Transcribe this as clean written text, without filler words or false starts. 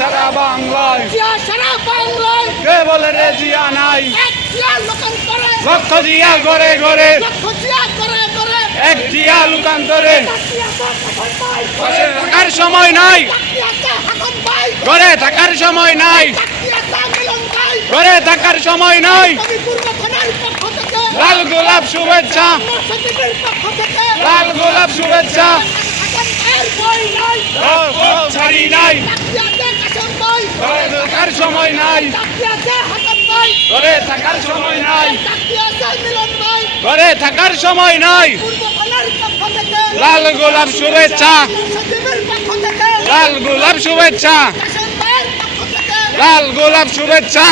সারা বাংলায় কে বলে রে জিয়া নাই লক্ষ জিয়া ঘরে ঘরে এক জিয়া লুকান্তরে বসে থাকার সময় নাই ঘরে থাকার সময় নাই ঘরে থাকার সময় নাই লাল গোলাপ শুভেচ্ছা লাল গোলাপ শুভেচ্ছা ছাড়ি নাই ঘরে থাকার সময় নাই ঘরে থাকার সময় নাই ঘরে থাকার সময় নাই লাল গোলাপ শুভেচ্ছা লাল গোলাপ শুভেচ্ছা লাল গোলাপ শুভেচ্ছা